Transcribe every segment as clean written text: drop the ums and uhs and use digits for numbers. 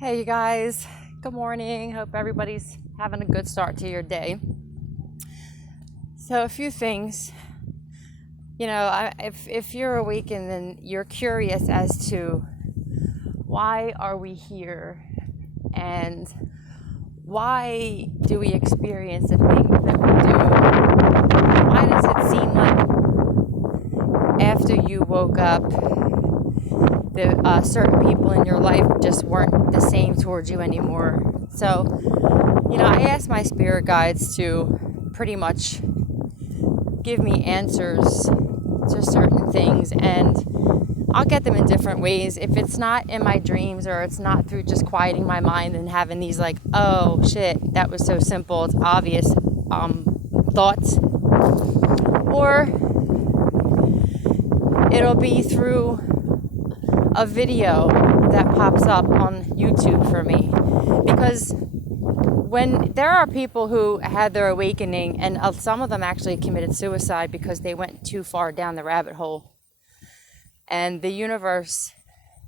Hey, you guys. Good morning. Hope everybody's having a good start to your day. So, a few things. If you're awakened, then you're curious as to why are we here and why do we experience the things that we do? Why does it seem like after you woke up, the certain people in your life just weren't the same towards you anymore? So, I asked my spirit guides to pretty much give me answers to certain things, and I'll get them in different ways. If it's not in my dreams or it's not through just quieting my mind and having these like, oh shit, that was so simple, it's obvious thoughts, or it'll be through a video that pops up on YouTube for me. Because when there are people who had their awakening, and some of them actually committed suicide because they went too far down the rabbit hole, and the universe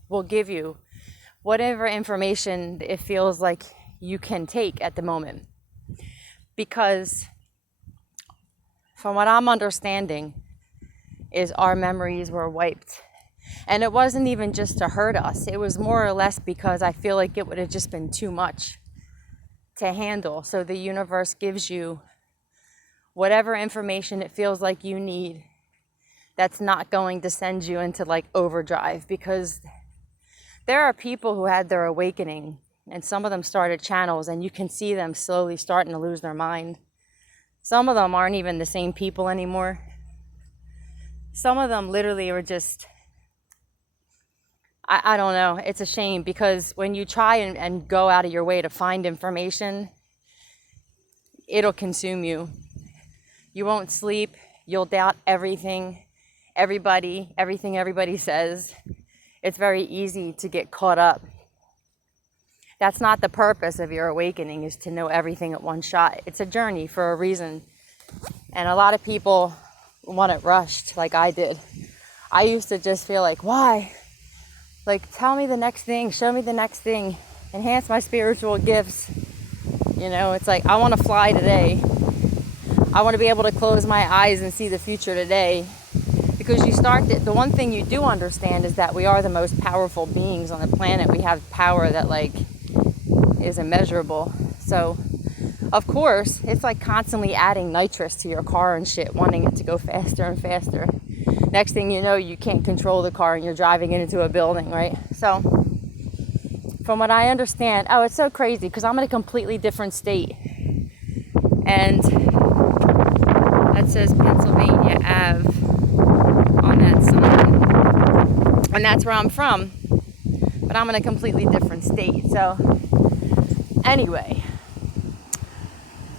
will give you whatever information it feels like you can take at the moment. Because from what I'm understanding is our memories were wiped. And it wasn't even just to hurt us. It was more or less because I feel like it would have just been too much to handle. So the universe gives you whatever information it feels like you need that's not going to send you into like overdrive. Because there are people who had their awakening and some of them started channels and you can see them slowly starting to lose their mind. Some of them aren't even the same people anymore. Some of them literally were just, I don't know, it's a shame, because when you try and go out of your way to find information, it'll consume you. You won't sleep, you'll doubt everything everybody says. It's very easy to get caught up. That's not the purpose of your awakening, is to know everything at one shot. It's a journey for a reason. And a lot of people want it rushed like I did. I used to just feel like, why? Like, tell me the next thing, show me the next thing, enhance my spiritual gifts. It's like, I want to fly today. I want to be able to close my eyes and see the future today. Because the one thing you do understand is that we are the most powerful beings on the planet. We have power that is immeasurable. So, of course, it's like constantly adding nitrous to your car and shit, wanting it to go faster and faster. Next thing you know, you can't control the car and you're driving it into a building, right? So, from what I understand, it's so crazy because I'm in a completely different state. And that says Pennsylvania Ave on that sign. And that's where I'm from. But I'm in a completely different state. So, anyway,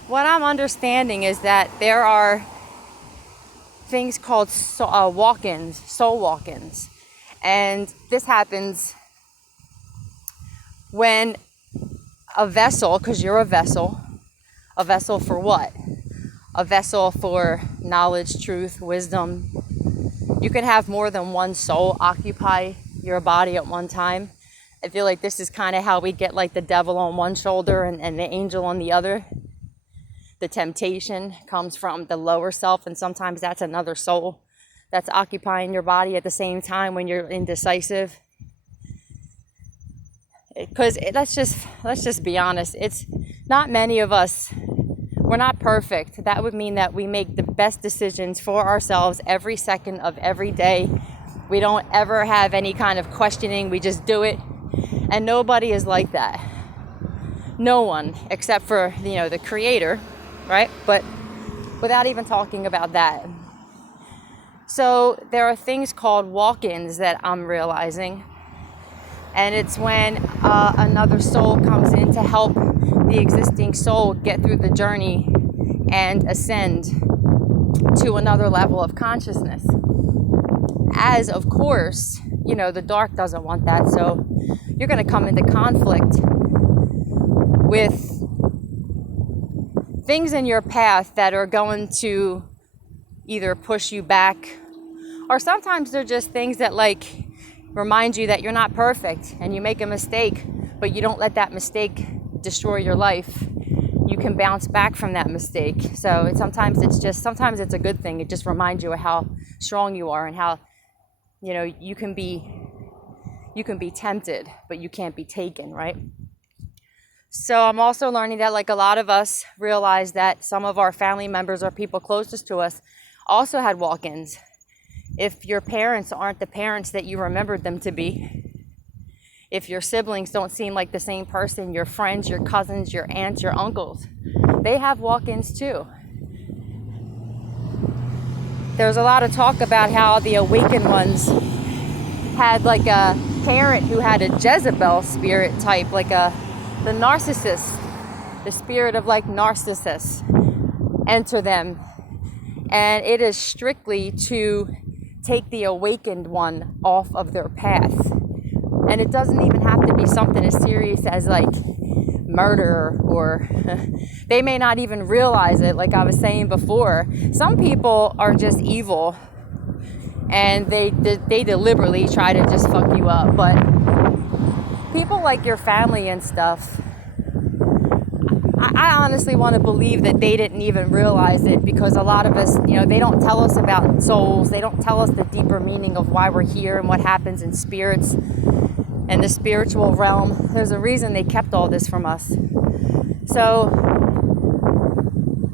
what I'm understanding is that there are things called soul walk-ins. And this happens when a vessel, because you're a vessel for what? A vessel for knowledge, truth, wisdom. You can have more than one soul occupy your body at one time. I feel like this is kind of how we get like the devil on one shoulder and the angel on the other. The temptation comes from the lower self, and sometimes that's another soul that's occupying your body at the same time when you're indecisive. Because let's just be honest, it's not many of us, we're not perfect. That would mean that we make the best decisions for ourselves every second of every day. We don't ever have any kind of questioning, we just do it. And nobody is like that. No one, except for, the creator, right? But without even talking about that. So there are things called walk-ins that I'm realizing. And it's when another soul comes in to help the existing soul get through the journey and ascend to another level of consciousness. As, of course, the dark doesn't want that. So you're going to come into conflict with things in your path that are going to either push you back, or sometimes they're just things that remind you that you're not perfect and you make a mistake, but you don't let that mistake destroy your life. You can bounce back from that mistake. So sometimes it's a good thing. It just reminds you of how strong you are and how, you can be tempted, but you can't be taken, right? So I'm also learning that, like, a lot of us realize that some of our family members or people closest to us also had walk-ins. If your parents aren't the parents that you remembered them to be, if your siblings don't seem like the same person, your friends, your cousins, your aunts, your uncles, they have walk-ins too. There's a lot of talk about how the awakened ones had like a parent who had a Jezebel spirit type, like the narcissist, the spirit of like Narcissus enter them. And it is strictly to take the awakened one off of their path. And it doesn't even have to be something as serious as like murder, or they may not even realize it. Like I was saying before, some people are just evil and they deliberately try to just fuck you up. But people like your family and stuff, I honestly want to believe that they didn't even realize it, because a lot of us, they don't tell us about souls. They don't tell us the deeper meaning of why we're here and what happens in spirits and the spiritual realm. There's a reason they kept all this from us. So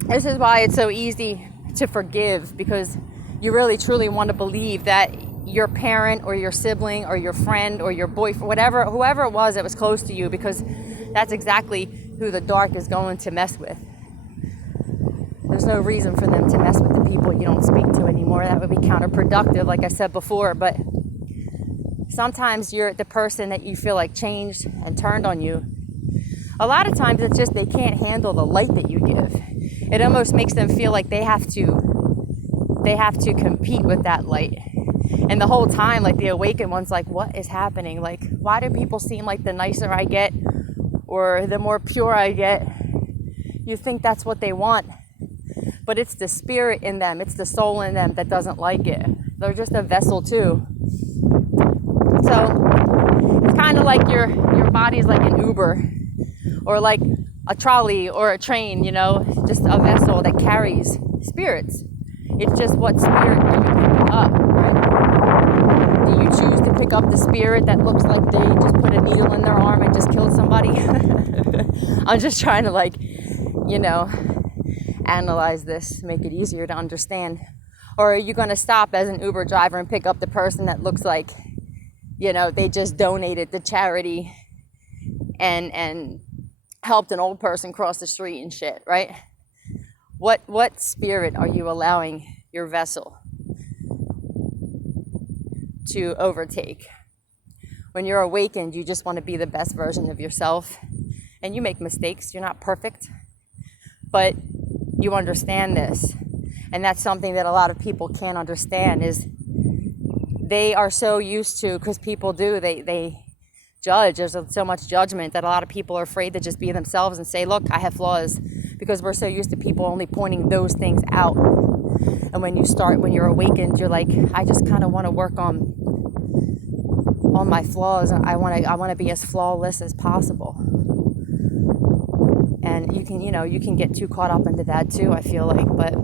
this is why it's so easy to forgive, because you really truly want to believe that your parent or your sibling or your friend or your boyfriend, whoever it was that was close to you, because that's exactly who the dark is going to mess with. There's no reason for them to mess with the people you don't speak to anymore. That would be counterproductive, like I said before. But sometimes you're the person that you feel like changed and turned on you. A lot of times it's just they can't handle the light that you give. It almost makes them feel like they have to compete with that light. And the whole time, like, the awakened one's like, what is happening? Like, why do people seem like the nicer I get or the more pure I get? You think that's what they want. But it's the spirit in them, it's the soul in them that doesn't like it. They're just a vessel too. So it's kind of like your body is like an Uber or like a trolley or a train, just a vessel that carries spirits. It's just what spirit are you picking up, right? Do you choose to pick up the spirit that looks like they just put a needle in their arm and just killed somebody? I'm just trying to analyze this, make it easier to understand. Or are you going to stop as an Uber driver and pick up the person that looks like, they just donated to charity and helped an old person cross the street and shit, right? What spirit are you allowing your vessel to overtake? When you're awakened, you just want to be the best version of yourself. And you make mistakes. You're not perfect. But you understand this. And that's something that a lot of people can't understand, is they are so used to, because people do, they judge. There's so much judgment that a lot of people are afraid to just be themselves and say, look, I have flaws, because we're so used to people only pointing those things out. And when you're awakened, you're like, I just kind of want to work on my flaws. I want to be as flawless as possible. And you can get too caught up into that too, I feel like. But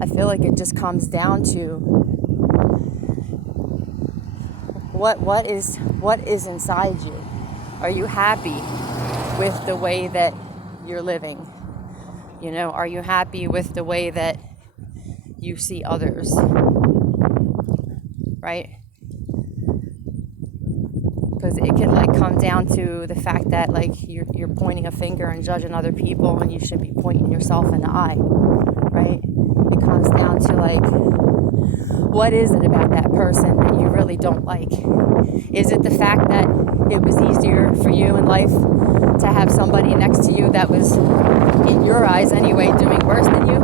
I feel like it just comes down to what is inside you. Are you happy with the way that you're living? Are you happy with the way that you see others? Right? Because it can come down to the fact that you're pointing a finger and judging other people when you should be pointing yourself in the eye, right? It comes down to what is it about that person that you really don't like? Is it the fact that it was easier for you in life to have somebody next to you that was, in your eyes anyway, doing worse than you?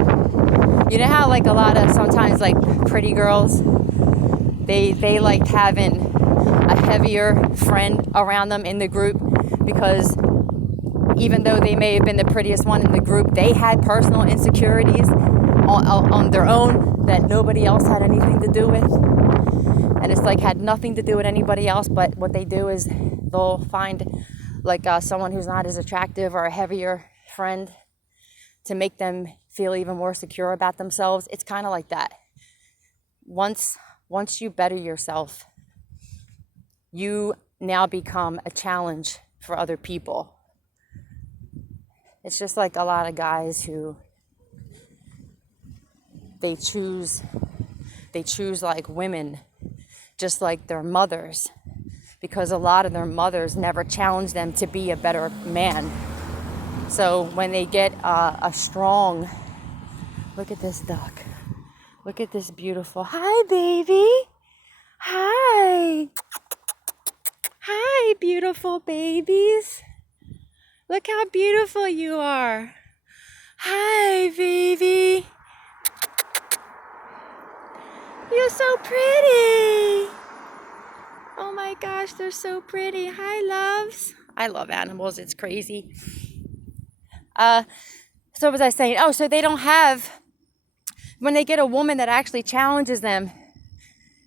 You know how a lot of sometimes pretty girls, they like having a heavier friend around them in the group, because even though they may have been the prettiest one in the group, they had personal insecurities on their own that nobody else had anything to do with. and it's like had nothing to do with anybody else, but what they do is they'll find like someone who's not as attractive or a heavier friend to make them feel even more secure about themselves. It's kind of like that. Once you better yourself, you now become a challenge for other people. It's just like a lot of guys who they choose like women just like their mothers, because a lot of their mothers never challenged them to be a better man. So when they get a strong, look at this duck. Look at this beautiful, hi baby. Hi. Hi, beautiful babies. Look how beautiful you are. Hi, baby. You're so pretty. Oh my gosh, they're so pretty. Hi, loves. I love animals. It's crazy. So what was I saying? Oh, so they don't have, when they get a woman that actually challenges them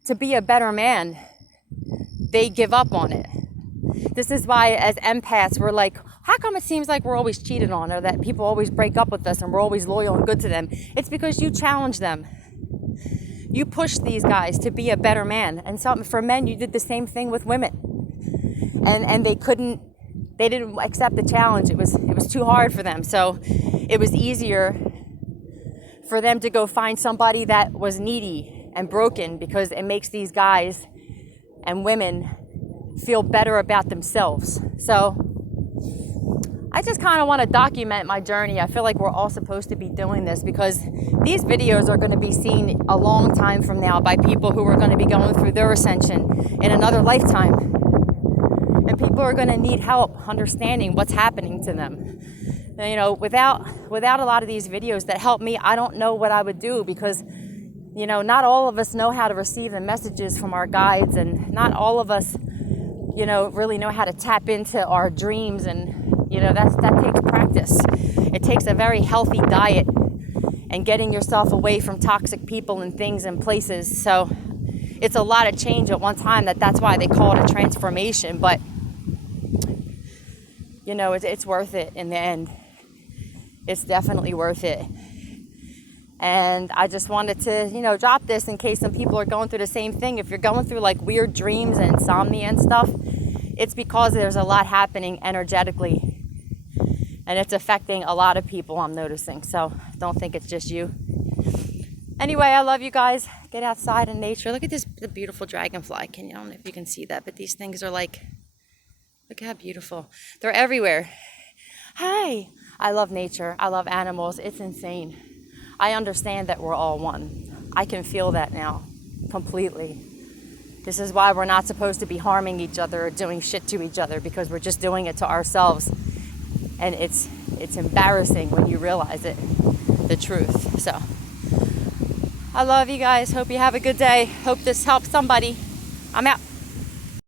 to be a better man, they give up on it. This is why as empaths, we're like, how come it seems like we're always cheated on, or that people always break up with us and we're always loyal and good to them? It's because you challenge them. You push these guys to be a better man. And so for men, you did the same thing with women. And they didn't accept the challenge. It was too hard for them. So it was easier for them to go find somebody that was needy and broken, because it makes these guys and women feel better about themselves. So I just kind of want to document my journey. I feel like we're all supposed to be doing this, because these videos are going to be seen a long time from now by people who are going to be going through their ascension in another lifetime. And people are going to need help understanding what's happening to them. You know, without a lot of these videos that help me, I don't know what I would do, because, you know, not all of us know how to receive the messages from our guides, and not all of us, you know, really know how to tap into our dreams. And you know, that takes practice. It takes a very healthy diet and getting yourself away from toxic people and things and places. So it's a lot of change at one time. That's why they call it a transformation. But you know, it's worth it in the end. It's definitely worth it. And I just wanted to, you know, drop this in case some people are going through the same thing. If you're going through like weird dreams and insomnia and stuff, it's because there's a lot happening energetically. And it's affecting a lot of people, I'm noticing. So don't think it's just you. Anyway, I love you guys. Get outside in nature. Look at the beautiful dragonfly. I don't know if you can see that, but these things are like, look how beautiful. They're everywhere. Hi. I love nature. I love animals. It's insane. I understand that we're all one. I can feel that now completely. This is why we're not supposed to be harming each other or doing shit to each other, because we're just doing it to ourselves. And it's embarrassing when you realize it, the truth. So I love you guys. Hope you have a good day. Hope this helps somebody. I'm out.